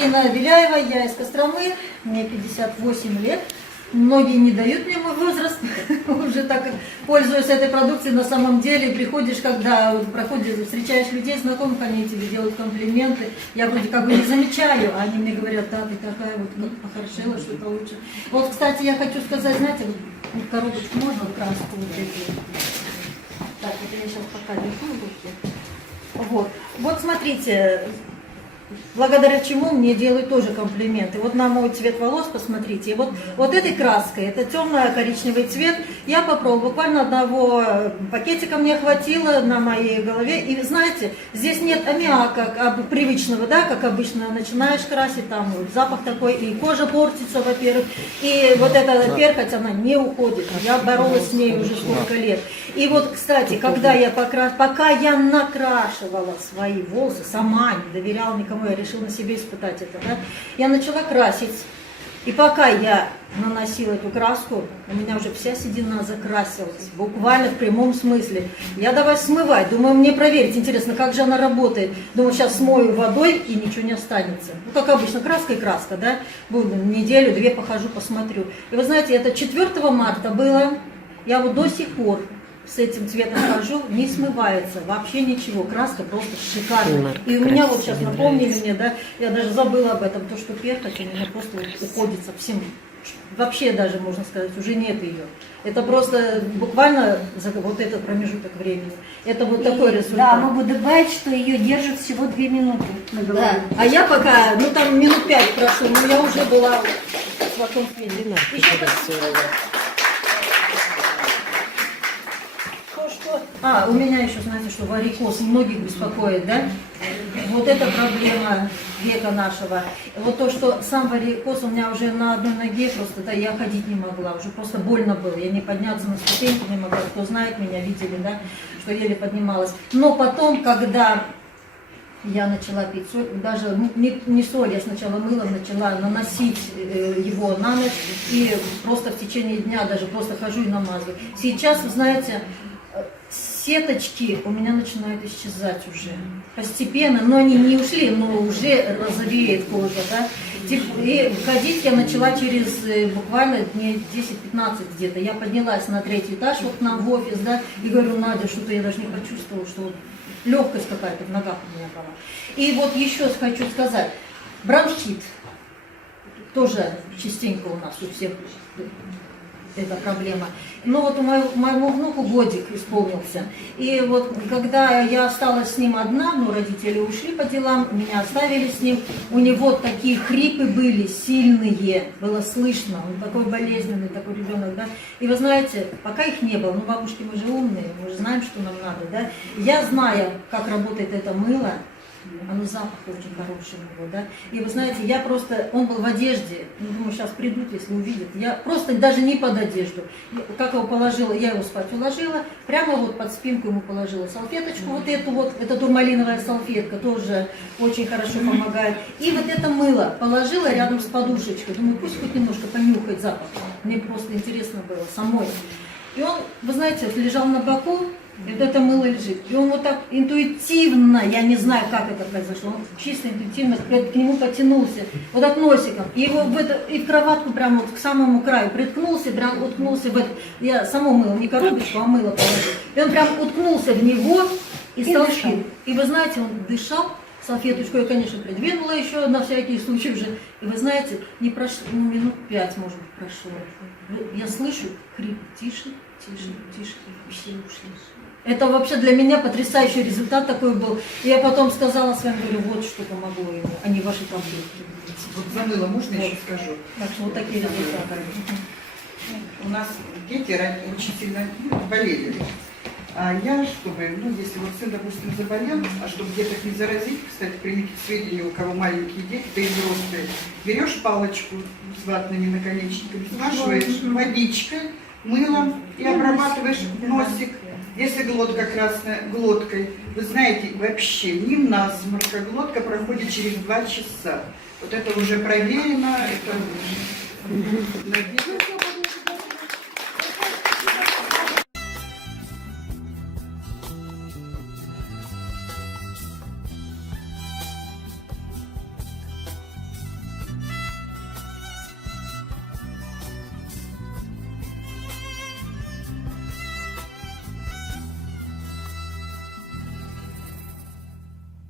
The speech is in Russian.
Ирина Беляева, я из Костромы, мне 58 лет. Многие не дают мне мой возраст, уже так как пользуюсь этой продукцией, на самом деле приходишь, когда проходишь, встречаешь людей, знакомых, они тебе делают комплименты, я вроде как бы не замечаю, а они мне говорят, да, ты такая вот как похорошела, что-то лучше. Вот, кстати, я хочу сказать, знаете, вот коробочку можно, краску вот эти. Так, вот я сейчас пока держу в руке. Вот смотрите, благодаря чему мне делают тоже комплименты. Вот на мой цвет волос посмотрите. Вот этой краской, это темно-коричневый цвет, я попробовала. Буквально одного пакетика мне хватило на моей голове. И знаете, здесь нет аммиака привычного, да, как обычно начинаешь красить, там вот запах такой, и кожа портится, во-первых. И вот эта перхоть, она не уходит. Я боролась с ней уже сколько лет. И вот, кстати, когда я пока я накрашивала свои волосы, сама не доверяла никому, я решила на себе испытать это, да, я начала красить. И пока я наносила эту краску, у меня уже вся седина закрасилась, буквально в прямом смысле. Я давай смывать, думаю, мне проверить, интересно, как же она работает. Думаю, сейчас смою водой и ничего не останется. Ну, как обычно, краска и краска, да, буду неделю-две похожу, посмотрю. И вы знаете, это 4 марта было, я вот до сих пор с этим цветом хожу, не смывается, вообще ничего, краска просто шикарная. И у меня вот сейчас напомнили мне, да, я даже забыла об этом, то, что перхоть у меня просто уходит совсем, вообще даже, можно сказать, уже нет ее. Это просто буквально за вот этот промежуток времени. Это вот такой результат. Да, могу добавить, что ее держит всего 2 минуты на голове. Да. А я пока, ну там минут 5 прошло, но я уже была в таком виде. У меня еще, знаете, что варикоз многих беспокоит, да? Вот эта проблема века нашего. Вот то, что сам варикоз у меня уже на одной ноге, просто да, я ходить не могла, уже просто больно было. Я не подняться на ступеньку не могла. Кто знает меня, видели, да, что еле поднималась. Но потом, когда я начала пить соль, даже не соль, я сначала мылом начала наносить его на ночь, и просто в течение дня даже просто хожу и намазываю. Сейчас, вы знаете, сеточки у меня начинают исчезать уже постепенно, но они не ушли, но уже розовеет кожа, да. И ходить я начала через буквально дней 10-15 где-то. Я поднялась на 3-й этаж вот к нам в офис, да, и говорю, Надя, что-то я даже не почувствовала, что вот легкость какая-то в ногах у меня была. И вот еще хочу сказать, бронхит тоже частенько у нас у всех эта проблема. Но вот моему внуку годик исполнился. И вот когда я осталась с ним одна, ну родители ушли по делам, меня оставили с ним, у него такие хрипы были сильные, было слышно, он такой болезненный, такой ребенок, да. И вы знаете, пока их не было, ну бабушки мы же умные, мы же знаем, что нам надо, да. Я знаю, как работает это мыло, оно запах очень хороший у него, да. И вы знаете, я просто, он был в одежде, ну, думаю, сейчас придут, если увидят. Я просто даже не под одежду. Как его положила, я его спать уложила, прямо вот под спинку ему положила салфеточку, вот эту вот, это турмалиновая салфетка, тоже очень хорошо помогает. И вот это мыло положила рядом с подушечкой, думаю, пусть хоть немножко понюхает запах. Мне просто интересно было самой. И он, вы знаете, вот лежал на боку, и вот это мыло лежит. И он вот так интуитивно, я не знаю, как это произошло, он чисто интуитивно к нему потянулся, вот так носиком. И его и в кроватку прямо вот к самому краю приткнулся, прям уткнулся в это. Я само мыло, не коробочку, а мыло положила. И он прям уткнулся в него и стал пить. И вы знаете, он дышал, салфеточку я, конечно, придвинула еще на всякий случай уже. И вы знаете, не прошло, ну, минут 5, может быть, прошло. Я слышу хрип, тише, тише, тише, и все ушли. Это вообще для меня потрясающий результат такой был. И я потом сказала своим, говорю, вот что помогло ему, а не ваши таблетки. Вот за мыло можно еще скажу? Так что вот такие результаты. У нас дети ранее очень сильно болели. А я, чтобы, ну, если вот сын, допустим, заболел, а чтобы деток не заразить, кстати, примите к сведению, у кого маленькие дети, да и взрослые, берешь палочку с ватными наконечниками, смашиваешь водичкой, мылом и обрабатываешь носик. Если глотка красная, глоткой, вы знаете, вообще ни насморка, глотка проходит через 2 часа. Вот это уже проверено, это...